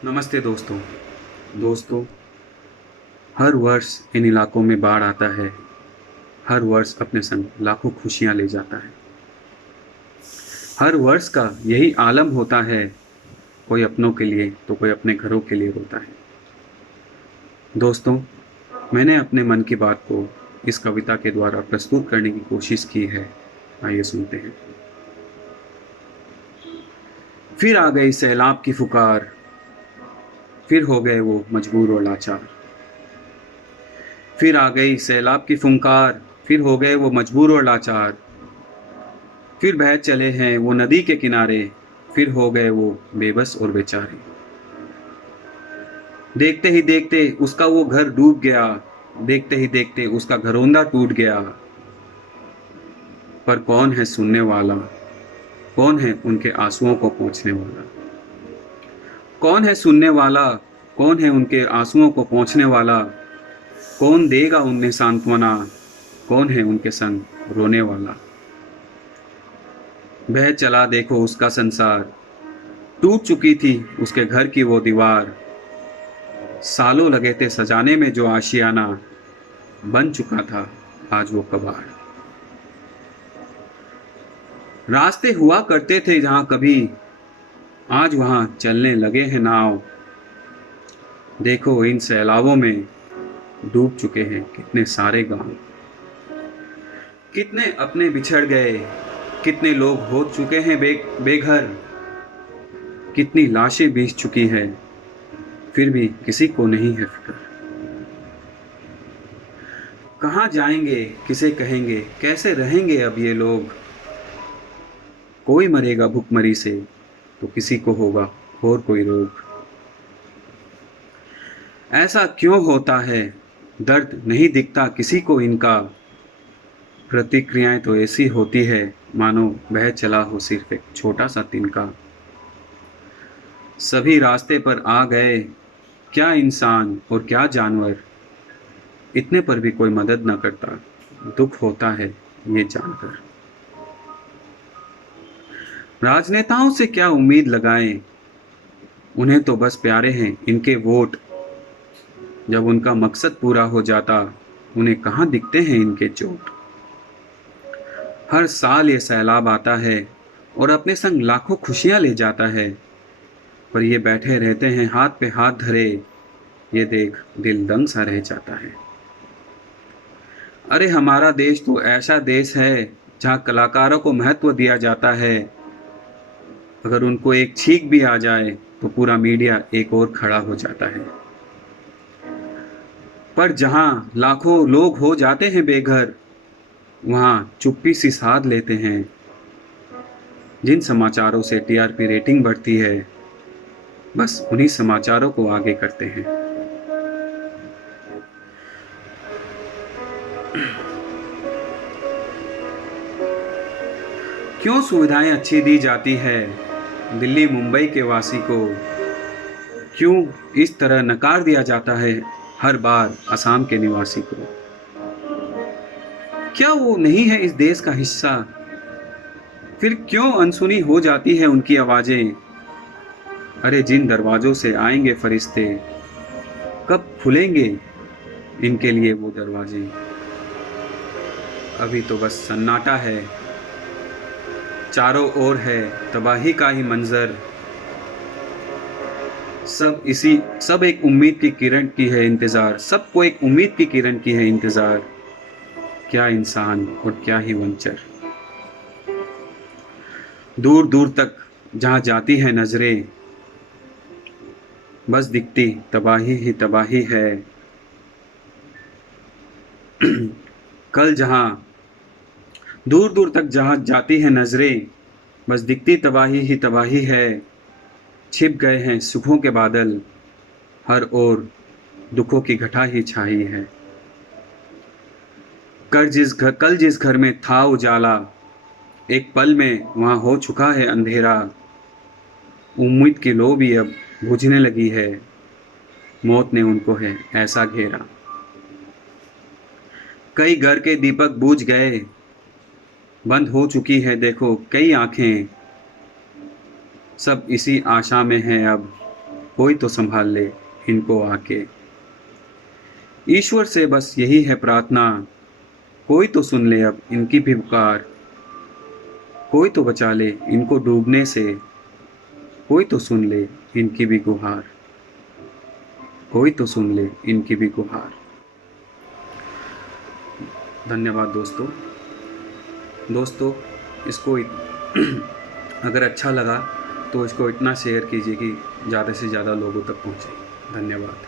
नमस्ते दोस्तों। दोस्तों, हर वर्ष इन इलाकों में बाढ़ आता है। हर वर्ष अपने संग लाखों खुशियां ले जाता है। हर वर्ष का यही आलम होता है, कोई अपनों के लिए तो कोई अपने घरों के लिए रोता है। दोस्तों, मैंने अपने मन की बात को इस कविता के द्वारा प्रस्तुत करने की कोशिश की है। आइए सुनते हैं। फिर आ गई सैलाब की पुकार, फिर हो गए वो मजबूर और लाचार। फिर आ गई सैलाब की फुंकार, फिर हो गए वो मजबूर और लाचार। फिर बह चले हैं वो नदी के किनारे, फिर हो गए वो बेबस और बेचारे। देखते ही देखते उसका वो घर डूब गया, देखते ही देखते उसका घरौंदा टूट गया। पर कौन है सुनने वाला, कौन है उनके आंसुओं को पोंछने वाला? कौन है सुनने वाला, कौन है उनके आंसुओं को पोंछने वाला? कौन देगा उन्हें सांत्वना, कौन है उनके संग रोने वाला? बह चला देखो उसका संसार, टूट चुकी थी उसके घर की वो दीवार। सालों लगे थे सजाने में जो आशियाना, बन चुका था आज वो कबाड़। रास्ते हुआ करते थे जहां कभी, आज वहां चलने लगे हैं नाव। देखो इन सैलाबों में डूब चुके हैं कितने सारे गांव। कितने अपने बिछड़ गए, कितने लोग हो चुके हैं बेघर। कितनी लाशें बीस चुकी है, फिर भी किसी को नहीं है फिक्र। कहाँ जाएंगे, किसे कहेंगे, कैसे रहेंगे अब ये लोग? कोई मरेगा भुखमरी से तो किसी को होगा और कोई रोग। ऐसा क्यों होता है, दर्द नहीं दिखता किसी को इनका। प्रतिक्रियाएं तो ऐसी होती है मानो बह चला हो सिर्फ एक छोटा सा तिनका। सभी रास्ते पर आ गए, क्या इंसान और क्या जानवर, इतने पर भी कोई मदद न करता। दुख होता है ये जानकर। राजनेताओं से क्या उम्मीद लगाएं, उन्हें तो बस प्यारे हैं इनके वोट। जब उनका मकसद पूरा हो जाता, उन्हें कहाँ दिखते हैं इनके चोट। हर साल ये सैलाब आता है और अपने संग लाखों खुशियां ले जाता है। पर ये बैठे रहते हैं हाथ पे हाथ धरे, ये देख दिल दंग सा रह जाता है। अरे हमारा देश तो ऐसा देश है जहाँ कलाकारों को महत्व दिया जाता है। अगर उनको एक छींक भी आ जाए तो पूरा मीडिया एक और खड़ा हो जाता है। पर जहाँ लाखों लोग हो जाते हैं बेघर, वहाँ चुप्पी सी साध लेते हैं। जिन समाचारों से टीआरपी रेटिंग बढ़ती है, बस उन्हीं समाचारों को आगे करते हैं। क्यों सुविधाएं अच्छी दी जाती है दिल्ली मुंबई के वासी को? क्यों इस तरह नकार दिया जाता है हर बार असम के निवासी को? क्या वो नहीं है इस देश का हिस्सा? फिर क्यों अनसुनी हो जाती है उनकी आवाजें? अरे जिन दरवाजों से आएंगे फरिश्ते, कब खुलेंगे इनके लिए वो दरवाजे? अभी तो बस सन्नाटा है, चारों ओर है तबाही का ही मंजर। सब एक उम्मीद की किरण की है इंतजार, सबको एक उम्मीद की किरण की है इंतजार। क्या इंसान और क्या ही वंचर। दूर दूर तक जहां जाती है नजरें, बस दिखती तबाही ही तबाही है। कल जहां दूर दूर तक जहां जाती है नजरें, बस दिखती तबाही ही तबाही है। छिप गए हैं सुखों के बादल, हर ओर दुखों की घटा ही छाई है। कल जिस घर में था उजाला, एक पल में वहां हो चुका है अंधेरा। उम्मीद की लो भी अब बुझने लगी है, मौत ने उनको है ऐसा घेरा। कई घर के दीपक बुझ गए, बंद हो चुकी है देखो कई आंखें। सब इसी आशा में हैं अब, कोई तो संभाल ले इनको आके। ईश्वर से बस यही है प्रार्थना, कोई तो सुन ले अब इनकी भी पुकार। कोई तो बचा ले इनको डूबने से, कोई तो सुन ले इनकी भी गुहार। कोई तो सुन ले इनकी भी गुहार। धन्यवाद दोस्तों। दोस्तों इसको अगर अच्छा लगा तो इसको इतना शेयर कीजिए कि ज़्यादा से ज़्यादा लोगों तक पहुँचे। धन्यवाद।